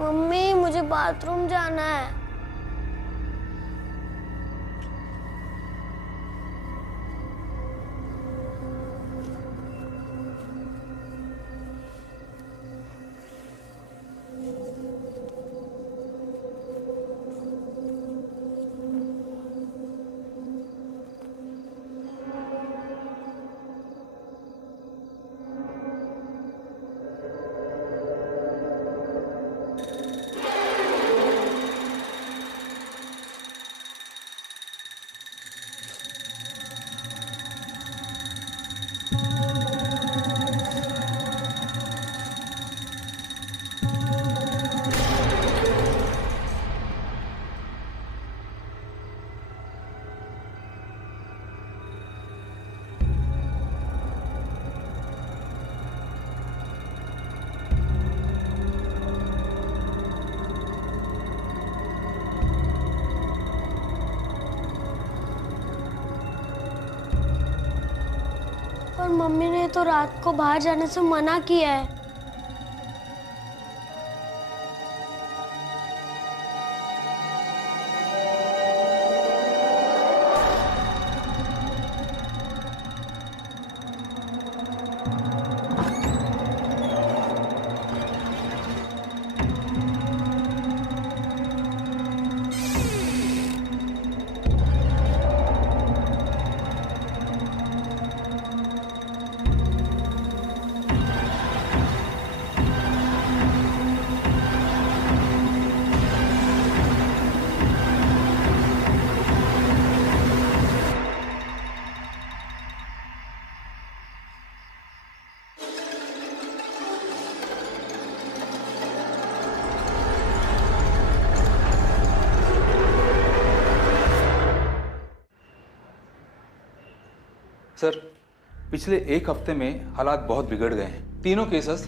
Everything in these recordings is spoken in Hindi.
मम्मी मुझे बाथरूम जाना है। पर मम्मी ने तो रात को बाहर जाने से मना किया है। सर, पिछले एक हफ्ते में हालात बहुत बिगड़ गए हैं। तीनों केसेस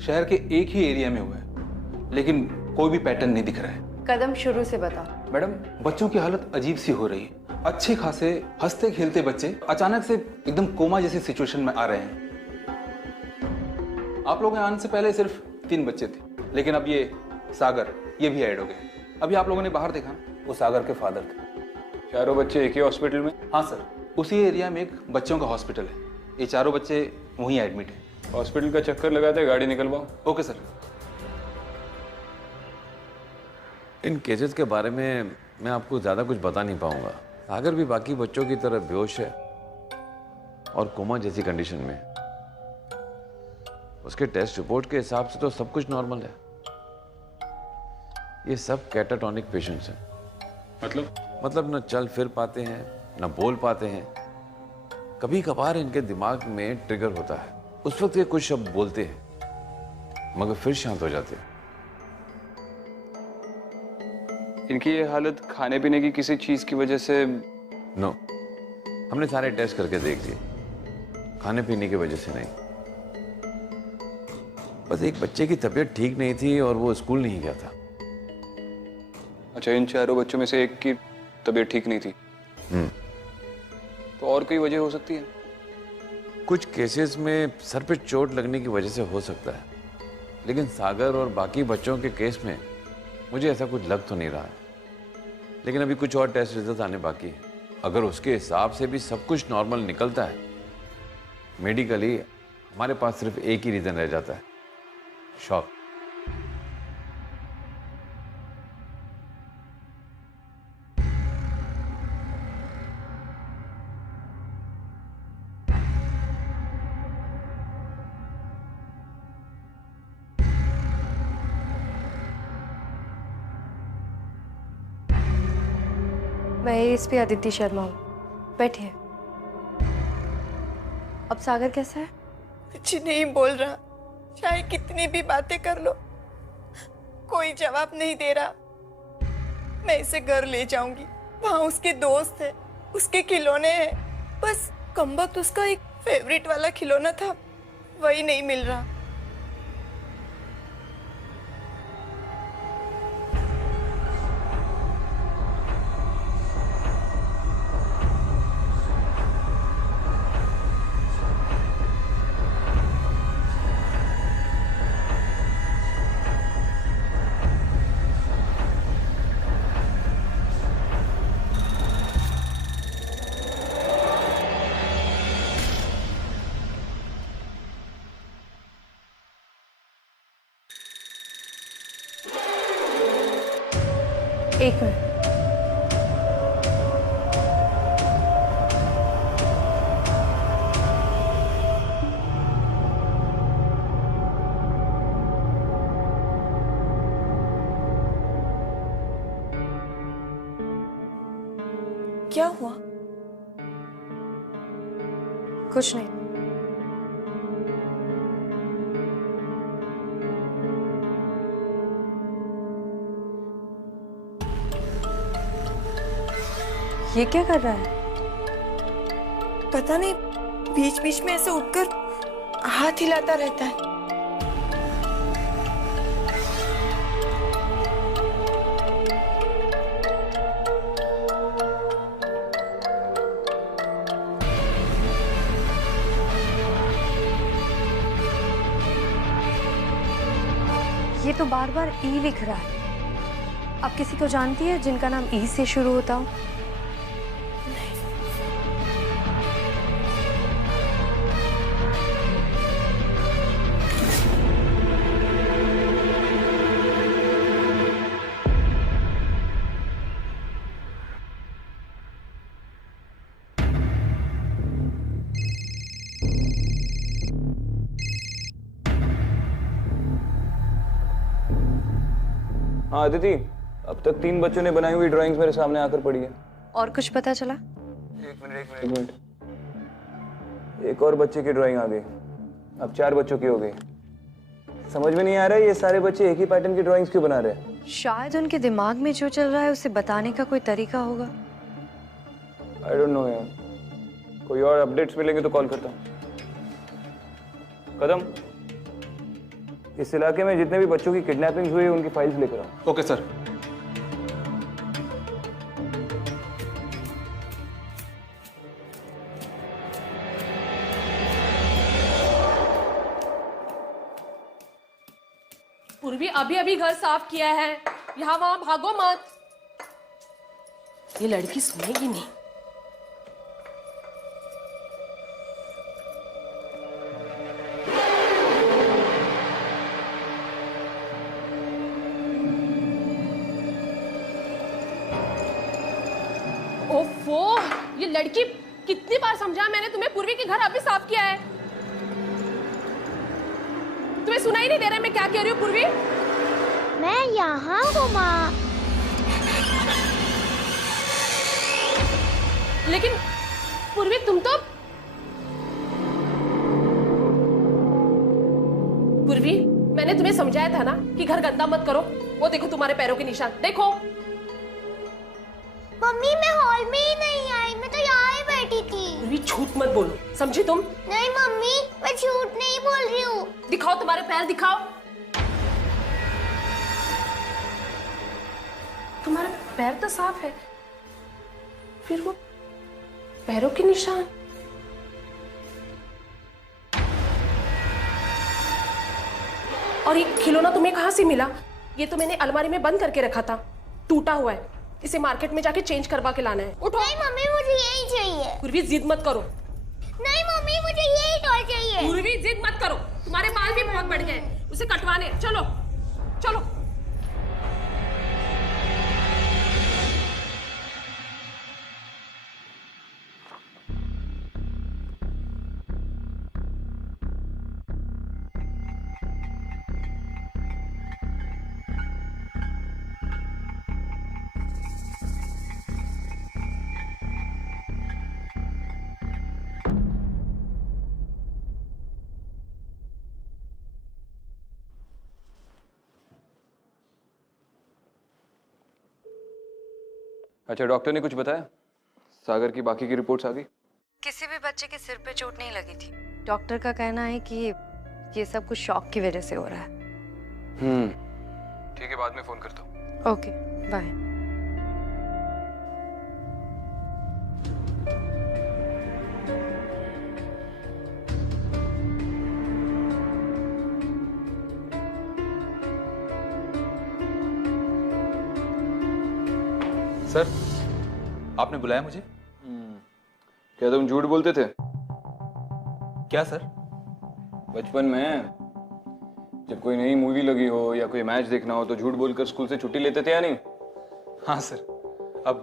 शहर के एक ही एरिया में हुए हैं, लेकिन कोई भी पैटर्न नहीं दिख रहा है। कदम शुरू से बता। मैडम, बच्चों की हालत अजीब सी हो रही है। अच्छे खासे हंसते खेलते बच्चे अचानक से एकदम कोमा जैसी सिचुएशन में आ रहे हैं। आप लोगों के आने से पहले सिर्फ 3 बच्चे थे, लेकिन अब ये सागर ये भी ऐड हो गए। अभी आप लोगों ने बाहर देखा, वो सागर के फादर थे। चारों बच्चे एक ही हॉस्पिटल में? हाँ सर, उसी एरिया में एक बच्चों का हॉस्पिटल है। ये चारों बच्चे वहीं एडमिट हैं। हॉस्पिटल का चक्कर लगाते गाड़ी निकलवाओ। Okay sir. इन केसेस के बारे में मैं आपको ज़्यादा कुछ बता नहीं पाऊंगा। सागर भी बाकी बच्चों की तरह बेहोश है और कोमा जैसी कंडीशन में। उसके टेस्ट रिपोर्ट के हिसाब से तो सब कुछ नॉर्मल है। ये सब कैटाटोनिक पेशेंट्स हैं। मतलब न चल फिर पाते हैं, न बोल पाते हैं। कभी कभार इनके दिमाग में ट्रिगर होता है, उस वक्त ये कुछ शब्द बोलते हैं मगर फिर शांत हो जाते हैं। इनकी ये हालत खाने पीने की किसी चीज की वजह से? नो, हमने सारे टेस्ट करके देख लिए, खाने पीने की वजह से नहीं। बस एक बच्चे की तबीयत ठीक नहीं थी और वो स्कूल नहीं गया था। अच्छा, इन चारों बच्चों में से एक की तबीयत ठीक नहीं थी। तो और कोई वजह हो सकती है? कुछ केसेस में सर पे चोट लगने की वजह से हो सकता है, लेकिन सागर और बाकी बच्चों के केस में मुझे ऐसा कुछ लग तो नहीं रहा है। लेकिन अभी कुछ और टेस्ट रिजल्ट आने बाकी है। अगर उसके हिसाब से भी सब कुछ नॉर्मल निकलता है, मेडिकली हमारे पास सिर्फ एक ही रीजन रह जाता है, शॉक। मैं एएसपी अदिति शर्मा हूँ। बैठिए। अब सागर कैसा है? कुछ नहीं बोल रहा। चाहे कितनी भी बातें कर लो, कोई जवाब नहीं दे रहा। मैं इसे घर ले जाऊंगी, वहाँ उसके दोस्त है, उसके खिलौने हैं। बस कमबख्त उसका एक फेवरेट वाला खिलौना था, वही नहीं मिल रहा। एक मिनट। क्या हुआ? कुछ नहीं। ये क्या कर रहा है? पता नहीं, बीच बीच में ऐसे उठकर हाथ हिलाता रहता है। ये तो बार बार ई लिख रहा है। आप किसी को जानती है जिनका नाम ई से शुरू होता हो? हाँ अदिति, अब तक 3 बच्चों ने बनाई हुई ड्राइंग्स मेरे सामने आकर पड़ी है। और कुछ पता चला? एक मिनट। एक और बच्चे की ड्राइंग आ गई, अब 4 बच्चों की हो गई। समझ में नहीं आ रहा है ये सारे बच्चे एक ही पैटर्न की ड्राइंग्स क्यों बना रहे हैं। शायद उनके दिमाग में जो चल रहा है उसे बताने का कोई तरीका होगा। आई डोंट नो यार, कोई और अपडेट्स मिलेंगे तो कॉल करता हूँ। कदम, इस इलाके में जितने भी बच्चों की किडनैपिंग हुई है उनकी फाइल्स लेकर आओ। Okay sir. पूर्वी अभी अभी घर साफ किया है, यहाँ वहां भागो मत। ये लड़की सुनेगी नहीं। ओफो, ये लड़की, कितनी बार समझा मैंने तुम्हें, पूर्वी के घर अभी साफ किया है। तुम्हें सुनाई नहीं दे रहा है मैं क्या कह रही हूँ पूर्वी? मैं यहाँ हूँ माँ। लेकिन पूर्वी तुम तो, पूर्वी मैंने तुम्हें समझाया था ना कि घर गंदा मत करो। वो देखो तुम्हारे पैरों के निशान, देखो। मम्मी मैं हॉल में ही नहीं आई, मैं तो यहाँ ही बैठी थी। पूर्वी झूठ मत बोलो, समझी तुम? नहीं मम्मी, मैं झूठ नहीं बोल रही हूँ। दिखाओ तुम्हारे पैर, दिखाओ। तुम्हारा पैर तो साफ है, फिर वो पैरों के निशान। और ये खिलौना तुम्हें कहां से मिला? ये तो मैंने अलमारी में बंद करके रखा था, टूटा हुआ है। इसे मार्केट में जाके चेंज करवा के लाना है। उठो। नहीं मम्मी, मुझे यही चाहिए। पूर्वी जिद मत करो। नहीं मम्मी, मुझे यही टॉय चाहिए। पूर्वी जिद मत करो, तुम्हारे बाल भी बहुत बढ़ गए, उसे कटवाने। चलो चलो। अच्छा, डॉक्टर ने कुछ बताया? सागर की बाकी की रिपोर्ट्स आ गई? किसी भी बच्चे के सिर पे चोट नहीं लगी थी। डॉक्टर का कहना है कि ये सब कुछ शॉक की वजह से हो रहा है। ठीक है, बाद में फोन करता हूँ। Okay, bye. सर, आपने बुलाया मुझे? क्या तुम झूठ बोलते थे? क्या सर? बचपन में जब कोई नई मूवी लगी हो या कोई मैच देखना हो तो झूठ बोलकर स्कूल से छुट्टी लेते थे या नहीं? हाँ सर, अब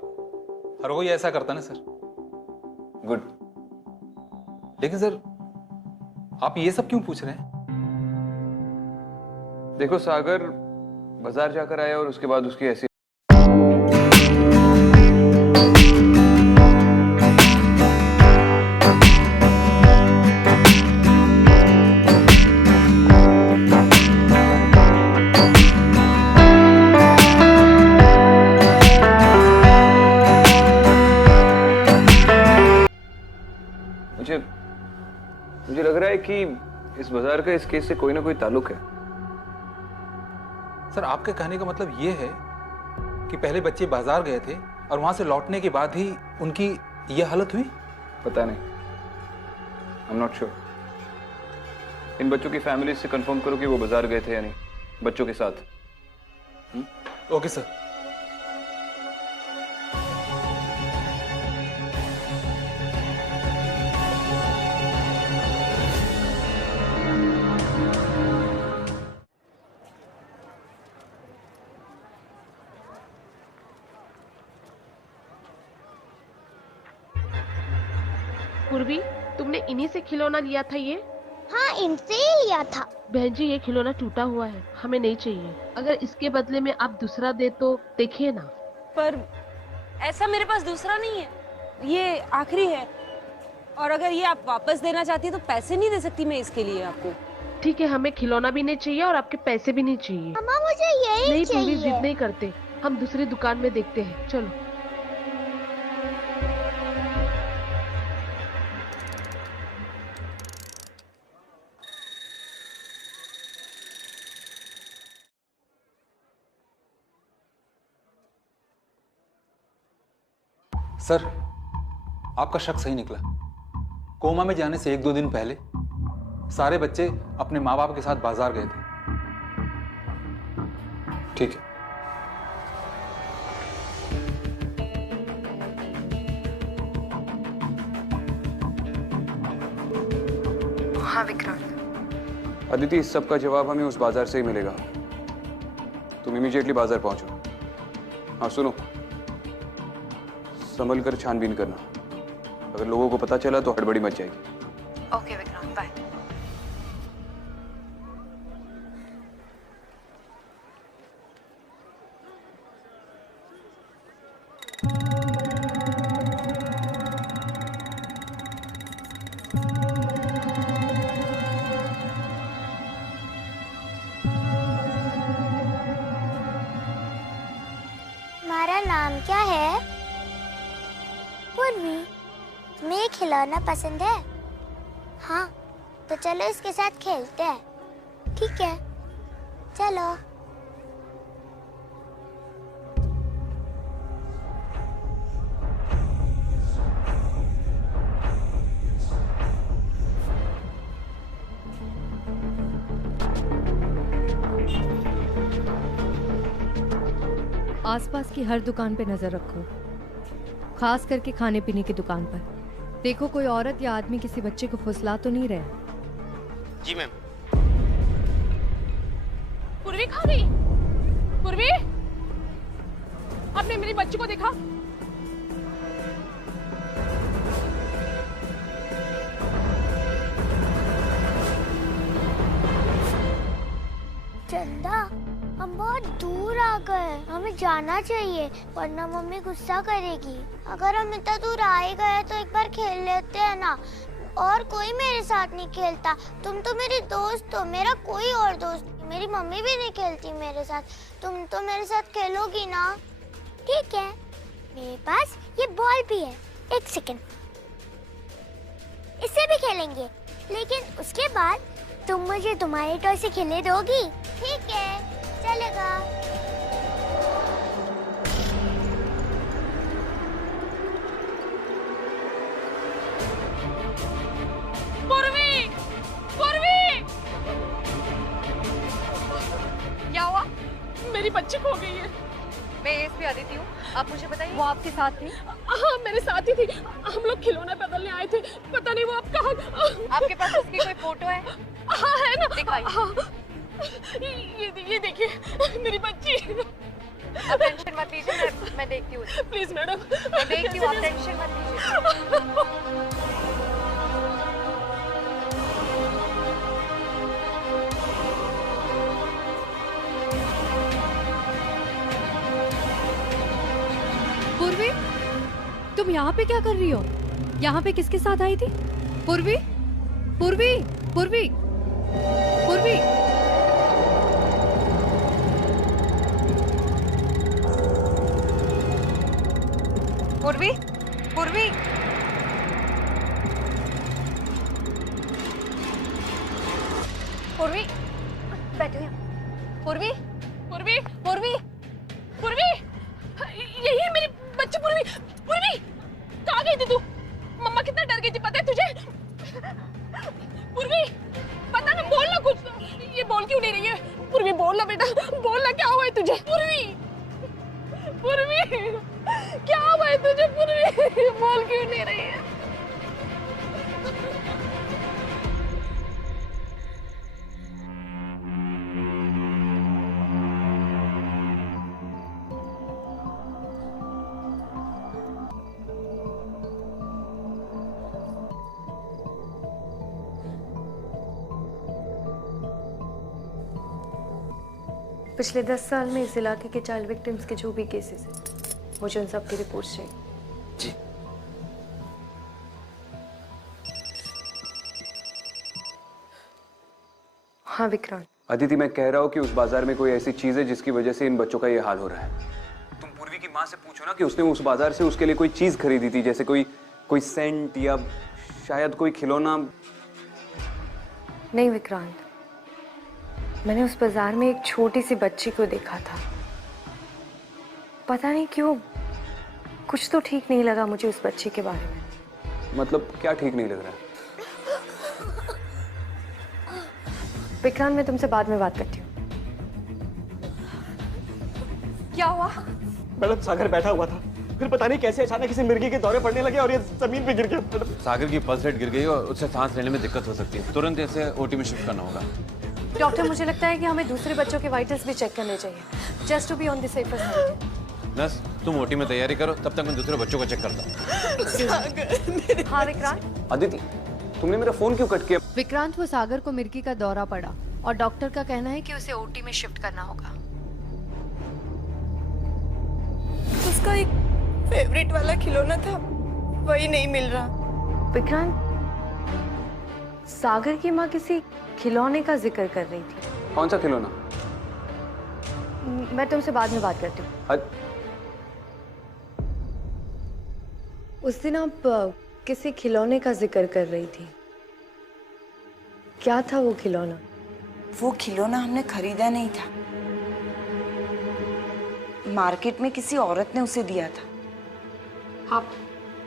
हर कोई ऐसा करता ना सर। गुड। लेकिन सर, आप ये सब क्यों पूछ रहे हैं? देखो सागर बाजार जाकर आया और उसके बाद उसकी ऐसी मुझे लग रहा है कि इस बाजार का इस केस से कोई ना कोई ताल्लुक है। सर, आपके कहने का मतलब ये है कि पहले बच्चे बाजार गए थे और वहां से लौटने के बाद ही उनकी यह हालत हुई? पता नहीं, आई एम नॉट श्योर। इन बच्चों की फैमिली से कंफर्म करो कि वो बाजार गए थे या नहीं, बच्चों के साथ। Okay sir. पूर्वी, तुमने इन्हीं से खिलौना लिया था ये? हाँ, इनसे ही लिया था। बहन जी, ये खिलौना टूटा हुआ है, हमें नहीं चाहिए। अगर इसके बदले में आप दूसरा दे तो देखिए ना। पर ऐसा मेरे पास दूसरा नहीं है, ये आखिरी है। और अगर ये आप वापस देना चाहती है तो पैसे नहीं दे सकती मैं इसके लिए आपको। ठीक है, हमें खिलौना भी नहीं चाहिए और आपके पैसे भी नहीं चाहिए। अम्मा, मुझे यही नहीं चाहिए। पूरी जिद नहीं करते, हम दूसरी दुकान में देखते हैं, चलो। सर, आपका शक सही निकला। कोमा में जाने से 1-2 दिन पहले सारे बच्चे अपने माँ बाप के साथ बाजार गए थे। ठीक है। हाँ विक्रांत। अदिति, इस सब का जवाब हमें उस बाजार से ही मिलेगा। तुम इमीडिएटली बाजार पहुंचो। हाँ सुनो, संभल कर छानबीन करना। अगर लोगों को पता चला तो हड़बड़ी मच जाएगी। Okay Vikrant, bye. तुम्हारा नाम क्या है? पूर्वी, तुम्हें ये खिलौना पसंद है? हाँ, तो चलो इसके साथ खेलते हैं। ठीक है, चलो। आसपास की हर दुकान पे नजर रखो, खास करके खाने पीने की दुकान पर। देखो कोई औरत या आदमी किसी बच्चे को फुसला तो नहीं रहे। जी मैम। पूर्वी खा गई। पूर्वी, आपने मेरी बच्ची को देखा? चंदा, हम बहुत दूर आ गए, हमें जाना चाहिए वरना मम्मी गुस्सा करेगी। अगर हम इतना दूर आए गए तो एक बार खेल लेते हैं ना। और कोई मेरे साथ नहीं खेलता। तुम तो मेरी दोस्त हो, मेरा कोई और दोस्त नहीं। मेरी मम्मी भी नहीं खेलती मेरे साथ। तुम तो मेरे साथ खेलोगी ना? ठीक है, मेरे पास ये बॉल भी है। एक सेकंड, इससे भी खेलेंगे, लेकिन उसके बाद तुम मुझे तुम्हारे टॉय से खेलने दोगी? ठीक है, चलेगा। पूर्वी, पूर्वी, क्या हुआ? मेरी बच्ची खो गई है। मैं एएसपी अदिति हूँ, आप मुझे बताइए वो आपके साथ थी? हाँ, मेरे साथ ही थी। हम लोग खिलौना बदलने आए थे, पता नहीं वो अब कहाँ। आपके पास उसकी कोई फोटो है? हाँ है ना, दिखाइए। हाँ। ये देखिए मेरी बच्ची। आप टेंशन मत लीजिए, मैं देखती हूँ। प्लीज मैडम, मैं देखती हूँ, आप टेंशन मत लीजिए। पूर्वी, तुम यहाँ पे क्या कर रही हो? यहाँ पे किसके साथ आई थी? पूर्वी, पूर्वी, पूर्वी, पूर्वी। पूर्वी, पूर्वी, पूर्वी, बैठो यहाँ। पूर्वी, पूर्वी, पूर्वी, पूर्वी, यही है मेरी बच्ची पूर्वी। पूर्वी, कहाँ गई थी तू? मम्मा कितना डर गई थी पता है तुझे? पूर्वी, पता ना, बोलना कुछ। ये बोल क्यों नहीं रही है? पूर्वी बोलना बेटा, बोलना क्या हुआ है तुझे? पूर्वी, पूर्वी, क्या हुआ है तुझे? पूर्वी, बोल क्यों नहीं रही है? पिछले 10 साल में इस इलाके के चाइल्ड विक्टिम्स के जो भी केसेस हैं, मुझे उन सब की रिपोर्ट्स चाहिए। जी। हाँ विक्रांत। अदिति, मैं कह रहा हूँ कि उस बाजार में कोई ऐसी चीज है जिसकी वजह से इन बच्चों का ये हाल हो रहा है। तुम पूर्वी की माँ से पूछो ना कि उसने उस बाजार से उसके लिए कोई चीज खरीदी थी, जैसे कोई सेंट या शायद कोई खिलौना। नहीं विक्रांत, मैंने उस बाजार में एक छोटी सी बच्ची को देखा था। पता नहीं क्यों कुछ तो ठीक नहीं लगा मुझे उस बच्ची के बारे में। मतलब क्या ठीक नहीं लग रहा है? विक्रांत, मैं तुमसे बाद में बात करती हूँ। क्या हुआ? मैडम, सागर बैठा हुआ था, फिर पता नहीं कैसे अचानक किसी मिर्गी के दौरे पड़ने लगे और ये जमीन पे गिर गया। मैडम, सागर की पल्स रेट गिर गई और उससे सांस लेने में दिक्कत हो सकती है। तुरंत इसे ओटी में शिफ्ट करना होगा। डॉक्टर, मुझे लगता है कि हमें दूसरे बच्चों के वाइटल्स भी चेक करने चाहिए, just to be on the safer side. Nurse, तुम ओटी में तैयारी करो, तब तक मैं दूसरे बच्चों को चेक करता हूँ। हाँ विक्रांत। अदिति, तुमने मेरा फोन क्यों कट किया? विक्रांत, वो सागर को मिर्गी का दौरा पड़ा और डॉक्टर का कहना है कि उसे ओटी में शिफ्ट करना होगा। उसका एक फेवरेट वाला खिलौना था, वही नहीं मिल रहा। विक्रांत, सागर की माँ किसी खिलौने का जिक्र कर रही थी। कौन सा खिलौना? मैं तुमसे बाद में बात करती हूँ। उस दिन आप किसी खिलौने का जिक्र कर रही थी, क्या था वो खिलौना? वो खिलौना हमने खरीदा नहीं था, मार्केट में किसी औरत ने उसे दिया था। हाँ,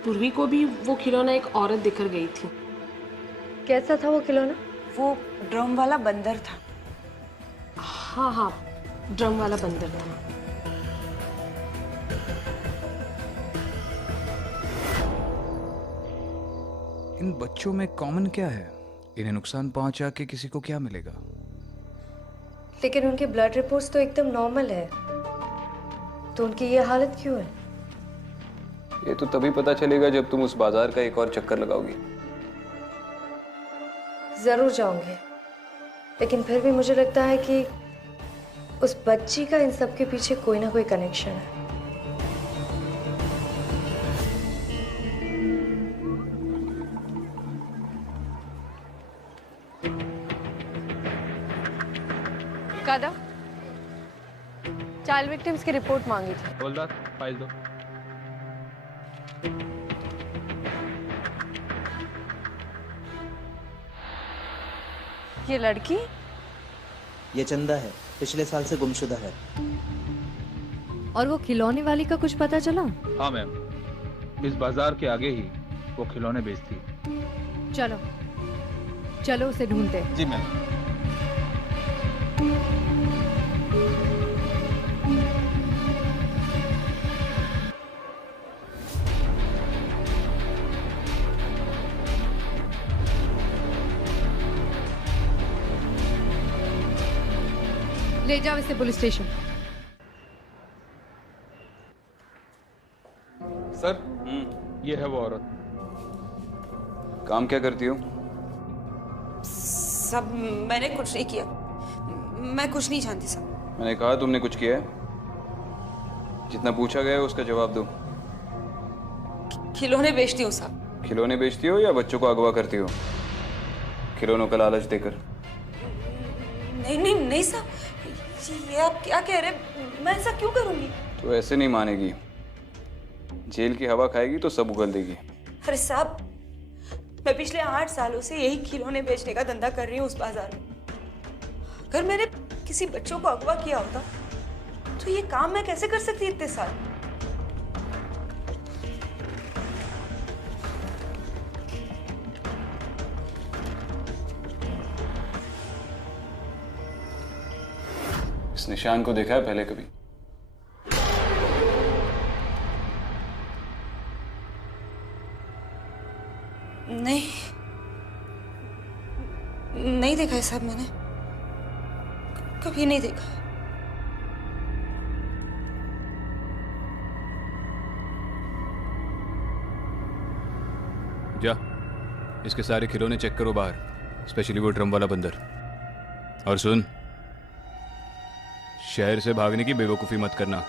पूर्वी को भी वो खिलौना एक औरत देकर गई थी। कैसा था वो खिलौना? वो ड्रम वाला बंदर था। हाँ हाँ, ड्रम वाला बंदर था। इन बच्चों में कॉमन क्या है? इन्हें नुकसान पहुंचा के किसी को क्या मिलेगा? लेकिन उनके ब्लड रिपोर्ट्स तो एकदम नॉर्मल है, तो उनकी ये हालत क्यों है? ये तो तभी पता चलेगा जब तुम उस बाजार का एक और चक्कर लगाओगी। जरूर जाऊंगी, लेकिन फिर भी मुझे लगता है कि उस बच्ची का इन सब के पीछे कोई ना कोई कनेक्शन है। कदम, चाइल्ड विक्टिम्स की रिपोर्ट मांगी थी। हवलदार, फाइल दो। ये लड़की? ये चंदा है, पिछले साल से गुमशुदा है। और वो खिलौने वाली का कुछ पता चला? हाँ मैम, इस बाजार के आगे ही वो खिलौने बेचती। चलो चलो उसे ढूंढते हैं। जी मैम। ले जाओ इसे पुलिस स्टेशन। सर ये है वो औरत। काम क्या करती हो? सब मैंने कुछ नहीं किया, मैं कुछ नहीं जानती सब। मैंने कहा तुमने कुछ किया है? जितना पूछा गया है उसका जवाब दो। खिलौने बेचती हूँ साहब। खिलौने बेचती हो या बच्चों को अगवा करती हो खिलौनों का लालच देकर? नहीं नहीं नहीं साहब, ये आप क्या कह रहे हैं? मैं ऐसा क्यों करूंगी? तो ऐसे नहीं मानेगी, जेल की हवा खाएगी तो सब उगल देगी। अरे साहब, मैं पिछले 8 सालों से यही खिलौने बेचने का धंधा कर रही हूँ उस बाजार में। अगर मैंने किसी बच्चों को अगवा किया होता तो ये काम मैं कैसे कर सकती इतने साल? इस निशान को देखा है पहले कभी? नहीं, नहीं देखा है साहब, मैंने कभी नहीं देखा है। जा, इसके सारे खिलौने चेक करो बाहर, स्पेशली वो ड्रम वाला बंदर। और सुन, शहर से भागने की बेवकूफ़ी मत करना।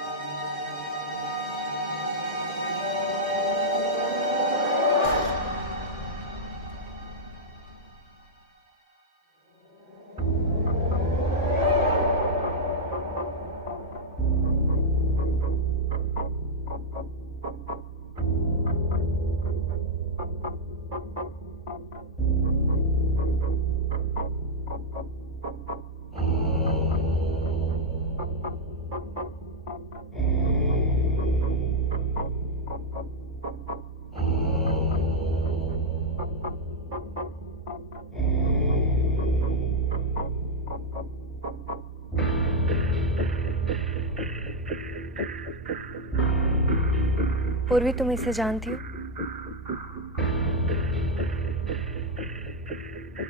पूर्वी, तुम इसे जानती हो?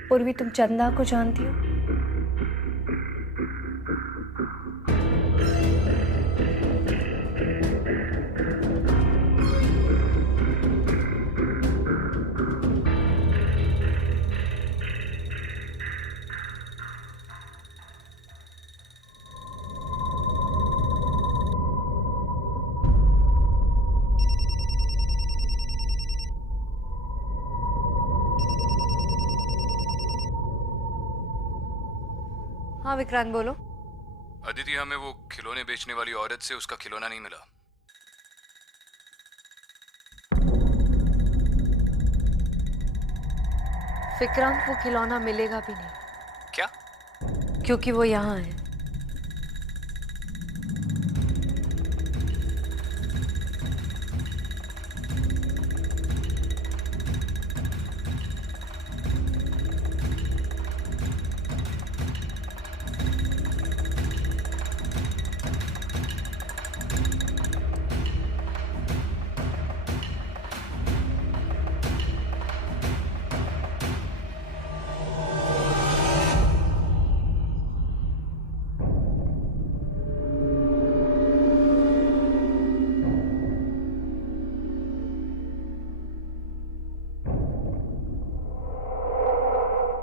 पूर्वी, तुम चंदा को जानती हो? हाँ विक्रांत, बोलो। अदिति, हमें वो खिलौने बेचने वाली औरत से उसका खिलौना नहीं मिला। विक्रांत, वो खिलौना मिलेगा भी नहीं। क्या? क्योंकि वो यहाँ है।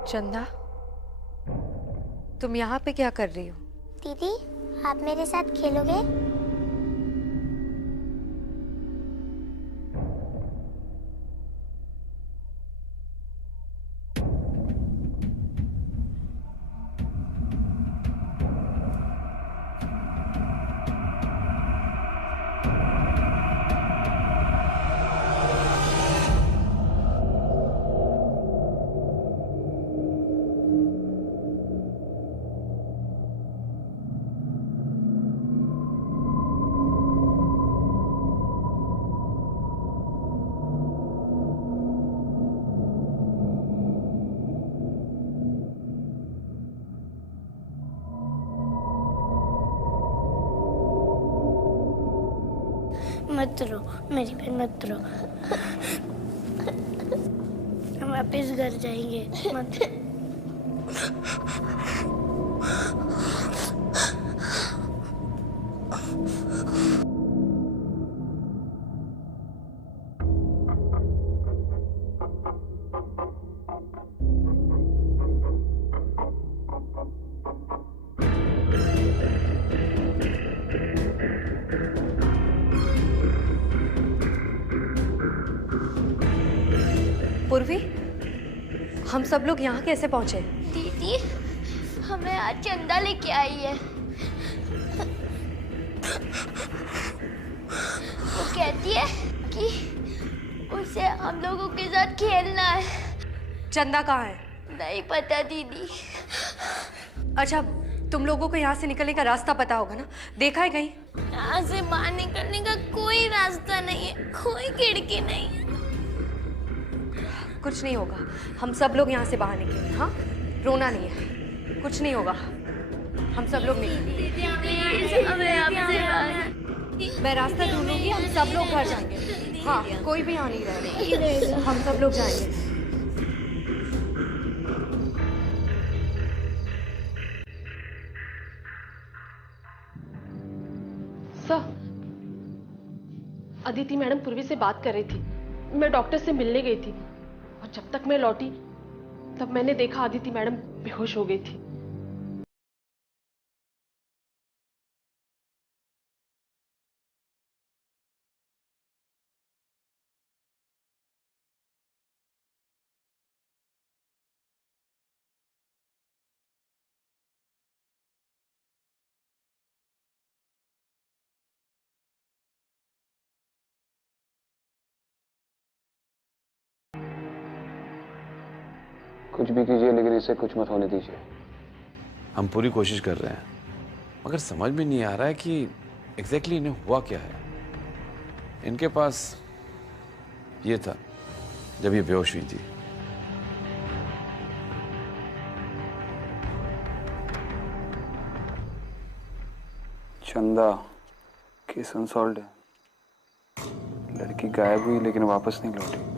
चंदा, तुम यहाँ पे क्या कर रही हो? दीदी, आप मेरे साथ खेलोगे? मत रो मेरी बहन, मत रो। हम वापस घर जाएंगे, मत। पूर्वी, हम सब लोग यहाँ कैसे पहुँचे? दीदी हमें आज चंदा लेके आई है। वो कहती है कि उसे हम लोगों के साथ खेलना है। चंदा कहाँ है? नहीं पता दीदी। अच्छा, तुम लोगों को यहाँ से निकलने का रास्ता पता होगा ना? देखा है कहीं? यहाँ से बाहर निकलने का कोई रास्ता नहीं है, कोई खिड़की नहीं है। कुछ नहीं होगा, हम सब लोग यहाँ से बाहर निकलेंगे। हाँ, रोना नहीं है, कुछ नहीं होगा, हम सब लोग निकलेंगे। मैं रास्ता ढूंढूंगी, हम सब लोग घर जाएंगे। हाँ, कोई भी यहाँ नहीं रहेगा, हम सब लोग जाएंगे। सर, अदिति मैडम पूर्वी से बात कर रही थी। मैं डॉक्टर से मिलने गई थी और जब तक मैं लौटी तब मैंने देखा अदिति मैडम बेहोश हो गई थी। कुछ भी कीजिए लेकिन इसे कुछ मत होने दीजिए। हम पूरी कोशिश कर रहे हैं, मगर समझ में नहीं आ रहा है कि एग्जैक्टली इन्हें हुआ क्या है। इनके पास ये था जब ये बेहोश हुई थी। चंदा केस अनसॉल्व्ड है। लड़की गायब हुई लेकिन वापस नहीं लौटी।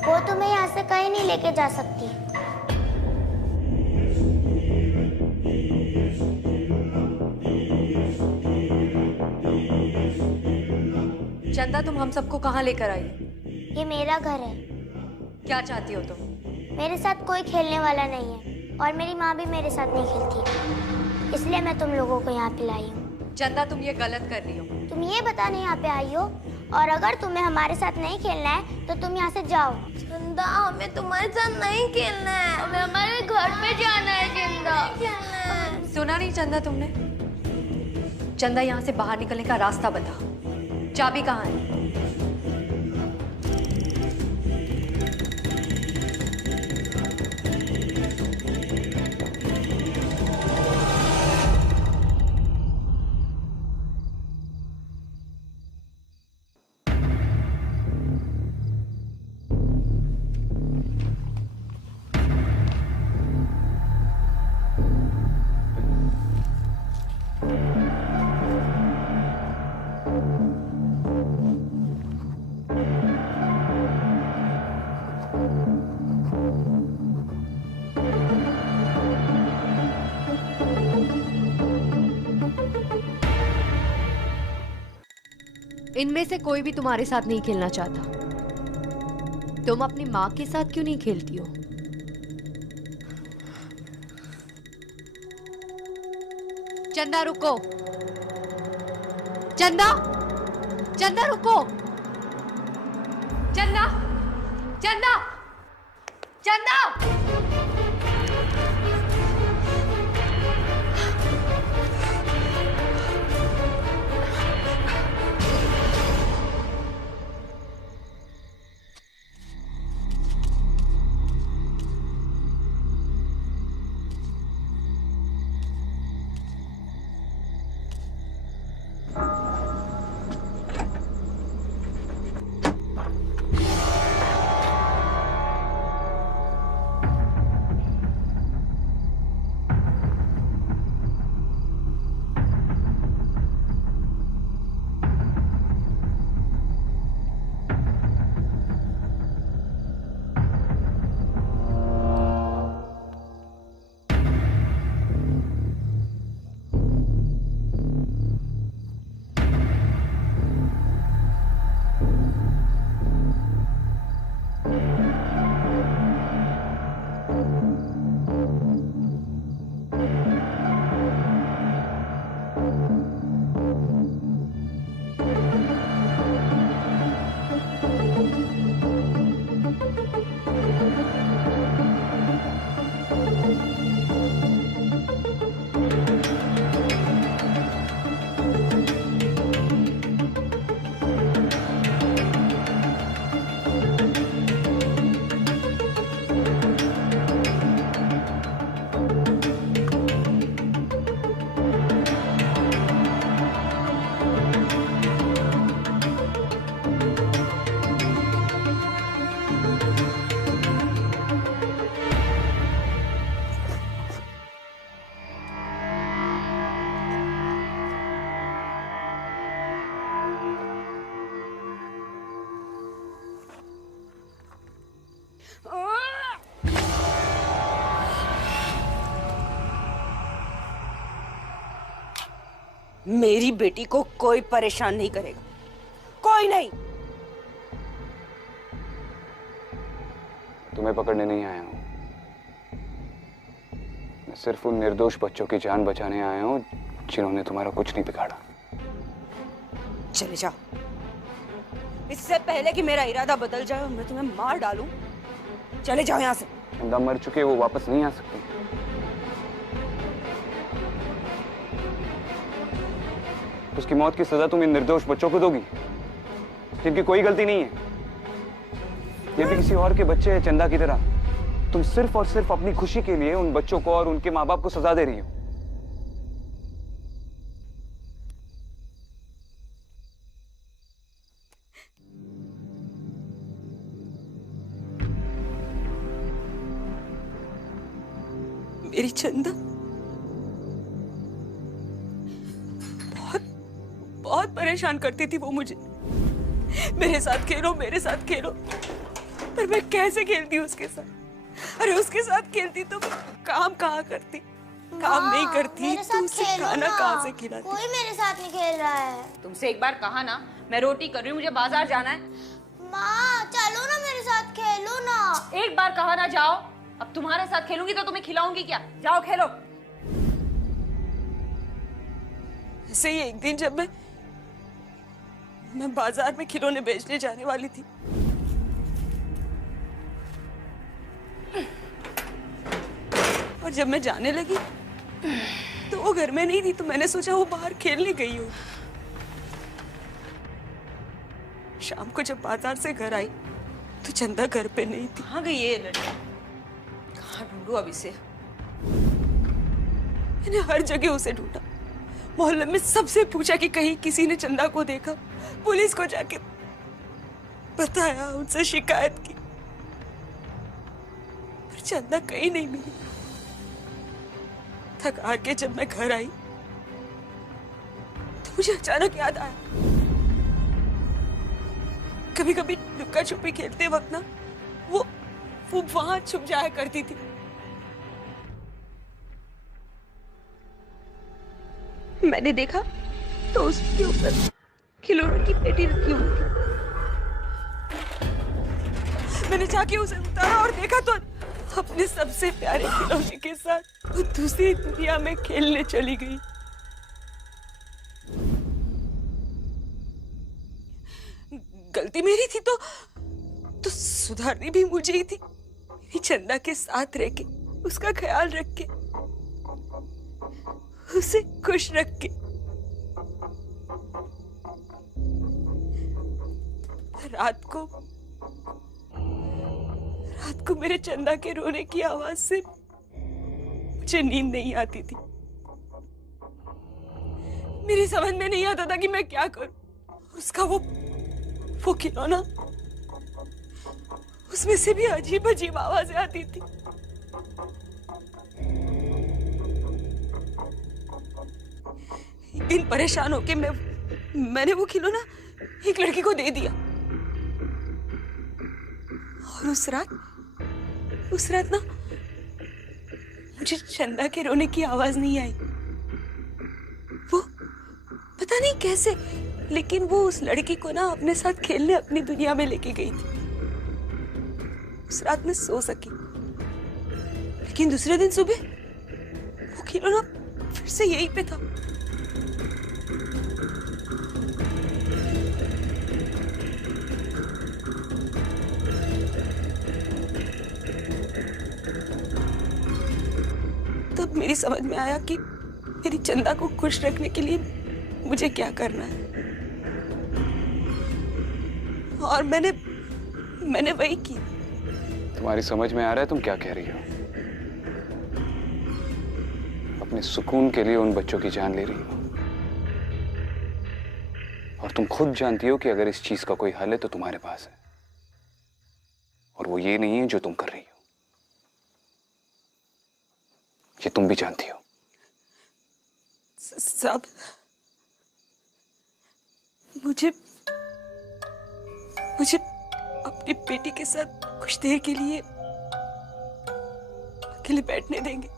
वो तुम्हें यहाँ से कहीं नहीं लेके जा सकती। चंदा, तुम हम सबको कहाँ लेकर आई? ये मेरा घर है। क्या चाहती हो तुम? मेरे साथ कोई खेलने वाला नहीं है और मेरी माँ भी मेरे साथ नहीं खेलती, इसलिए मैं तुम लोगों को यहाँ पे लाई हूँ। चंदा, तुम ये गलत कर रही हो। तुम ये बताने यहाँ पे आई हो, और अगर तुम्हें हमारे साथ नहीं खेलना है तो तुम यहाँ से जाओ। चंदा, हमें तुम्हारे साथ नहीं खेलना है, हमें हमारे घर पे जाना है। चंदा, सुना नहीं चंदा तुमने? चंदा, यहाँ से बाहर निकलने का रास्ता बता। चाबी कहाँ है? इनमें से कोई भी तुम्हारे साथ नहीं खेलना चाहता। तुम अपनी माँ के साथ क्यों नहीं खेलती हो? चंदा, रुको। चंदा, चंदा रुको। चंदा, चंदा, चंदा। मेरी बेटी को कोई परेशान नहीं करेगा, कोई नहीं। तुम्हें पकड़ने नहीं आया हूं, मैं सिर्फ उन निर्दोष बच्चों की जान बचाने आया हूं जिन्होंने तुम्हारा कुछ नहीं बिगाड़ा। चले जाओ, इससे पहले कि मेरा इरादा बदल जाए और मैं तुम्हें मार डालूं। चले जाओ यहाँ से। चंदा मर चुके, वो वापस नहीं आ सकती। उसकी मौत की सजा तुम इन निर्दोष बच्चों को दोगी जिनकी कोई गलती नहीं है। ये भी किसी और के बच्चे हैं चंदा की तरह। तुम सिर्फ और सिर्फ अपनी खुशी के लिए उन बच्चों को और उनके माँ बाप को सजा दे रही हो। मेरी चंदा बहुत बहुत परेशान करती थी वो मुझे। मेरे साथ खेलो, मेरे साथ खेलो, पर मैं कैसे खेलती उसके साथ? अरे उसके साथ खेलती तो काम कहाँ करती, काम नहीं करती तो उसे खाना कहाँ से खिलाती? कोई मेरे साथ नहीं खेल रहा है। तुमसे एक बार कहा ना, मैं रोटी कर रही हूँ, मुझे बाजार जाना है। माँ चलो ना मेरे साथ, खेलो ना। एक बार कहा ना जाओ, अब तुम्हारे साथ खेलूंगी तो तुम्हें खिलाऊंगी क्या? जाओ खेलो। ऐसे ही एक दिन जब मैं बाजार में खिलौने बेचने जाने वाली थी, और जब मैं जाने लगी तो वो घर में नहीं थी, तो मैंने सोचा वो बाहर खेलने गई हो। शाम को जब बाजार से घर आई तो चंदा घर पे नहीं थी। कहाँ गई ये लड़की? कहाँ ढूंढूं अब इसे? मैंने हर जगह उसे ढूंढा, मोहल्ले में सबसे पूछा कि कहीं किसी ने चंदा को देखा। पुलिस को जाके बताया, उनसे शिकायत की, पर चंदा कहीं नहीं मिली। थक हार के जब मैं घर आई तो मुझे अचानक याद आया, कभी कभी लुक्का छुपी खेलते वक्त ना वो वहां छुप जाया करती थी। मैंने देखा तो उसके ऊपर खिलौनों की पेटी रखी हुई थी। मैंने जाके उसे उतारा और देखा तो अपने सबसे प्यारे खिलौने के साथ वो दूसरी दुनिया में खेलने चली गई। गलती मेरी थी तो सुधारनी भी मुझे ही थी। मेरी चंदा के साथ रह के, उसका ख्याल रख के, उसे खुश रख के। रात को मेरे चंदा के रोने की आवाज से मुझे नींद नहीं आती थी। मेरी समझ में नहीं आता था कि मैं क्या करूं। उसका वो खिलौना, उसमें से भी अजीब अजीब आवाजें आती थी। एक दिन परेशान होके मैंने वो खिलौना एक लड़की को दे दिया, और उस रात ना मुझे चंदा के रोने की आवाज नहीं आई। वो पता नहीं कैसे, लेकिन वो उस लड़की को ना अपने साथ खेलने अपनी दुनिया में लेके गई थी। उस रात में सो सकी, लेकिन दूसरे दिन सुबह वो खिलौना फिर से यहीं पे था। तब मेरी समझ में आया कि मेरी चंदा को खुश रखने के लिए मुझे क्या करना है, और मैंने वही की। तुम्हारी समझ में आ रहा है तुम क्या कह रही हो? अपने सुकून के लिए उन बच्चों की जान ले रही हो, और तुम खुद जानती हो कि अगर इस चीज का कोई हल है तो तुम्हारे पास है, और वो ये नहीं है जो तुम कर रही हो। ये तुम भी जानती हो। सब मुझे अपनी बेटी के साथ कुछ देर के लिए अकेले बैठने देंगे?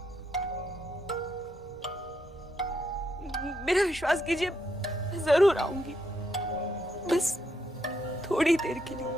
मेरा विश्वास कीजिए, मैं जरूर आऊंगी, बस थोड़ी देर के लिए।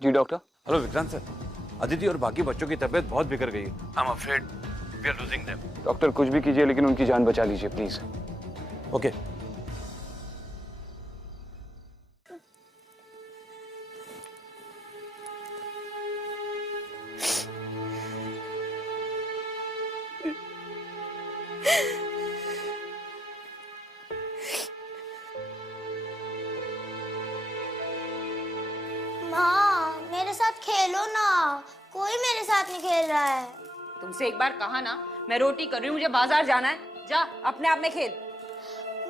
जी doctor. Hello Vikrant sir, Aditi और बाकी बच्चों की तबीयत बहुत बिगड़ गई है। I am afraid we are losing them. Doctor कुछ भी कीजिए लेकिन उनकी जान बचा लीजिए प्लीज। ओके। माँ मेरे साथ खेलो ना, कोई मेरे साथ नहीं खेल रहा है। तुमसे एक बार कहा ना, मैं रोटी कर रही हूँ, मुझे बाजार जाना है, जा अपने आप में खेल।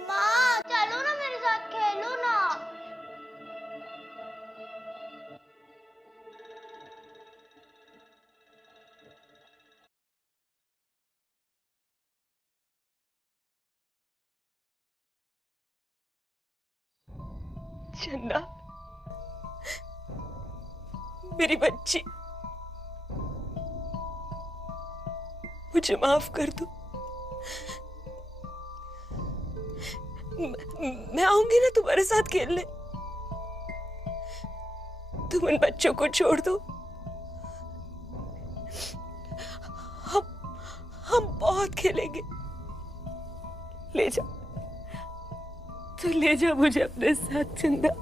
माँ चलो ना मेरे साथ खेलो ना। चंदा, मेरी बच्ची, मुझे माफ कर दो। मैं आऊंगी ना तुम्हारे साथ खेलने, तुम उन बच्चों को छोड़ दो। हम बहुत खेलेंगे। ले जा, तो ले जा मुझे अपने साथ Chanda.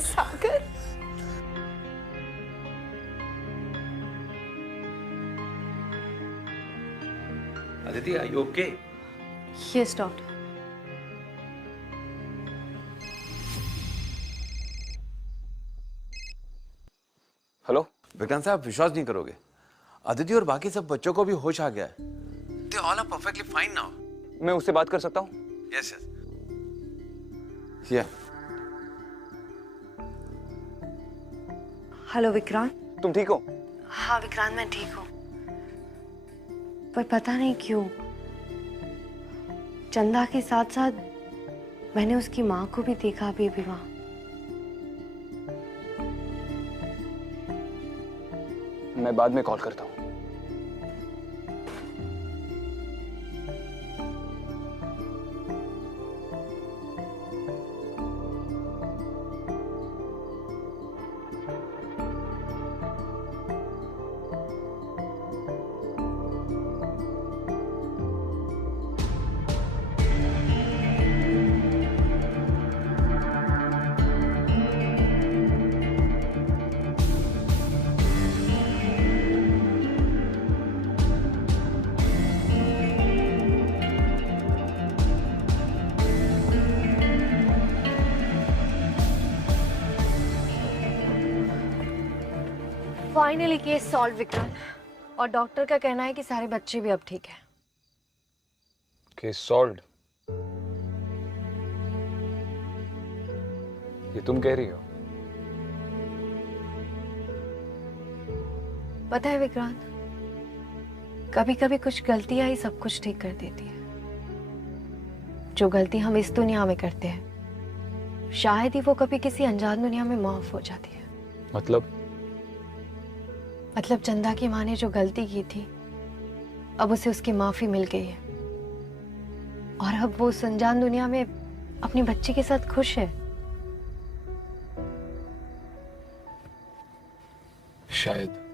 Sagar, Aditi are you okay? Yes doctor. Hello Vikrant साहब, विश्वास नहीं करोगे, अदिति और बाकी सब बच्चों को भी होश आ गया है। They all are perfectly fine now. मैं उससे बात कर सकता हूँ? Yes yes. या हेलो विक्रांत। तुम ठीक हो? हाँ विक्रांत, मैं ठीक हूँ, पर पता नहीं क्यों चंदा के साथ साथ मैंने उसकी माँ को भी देखा अभी अभी वहां। मैं बाद में कॉल करता हूँ। फाइनली केस सॉल्व विक्रांत, और डॉक्टर का कहना है कि सारे बच्चे भी अब ठीक हैं। Case solved? ये तुम कह रही हो? पता है विक्रांत, कभी कभी कुछ गलतियां ही सब कुछ ठीक कर देती है। जो गलती हम इस दुनिया में करते हैं शायद ही वो कभी किसी अनजान दुनिया में माफ हो जाती है। मतलब चंदा की माँ ने जो गलती की थी अब उसे उसकी माफी मिल गई है और अब वो उस अनजान दुनिया में अपनी बच्ची के साथ खुश है। शायद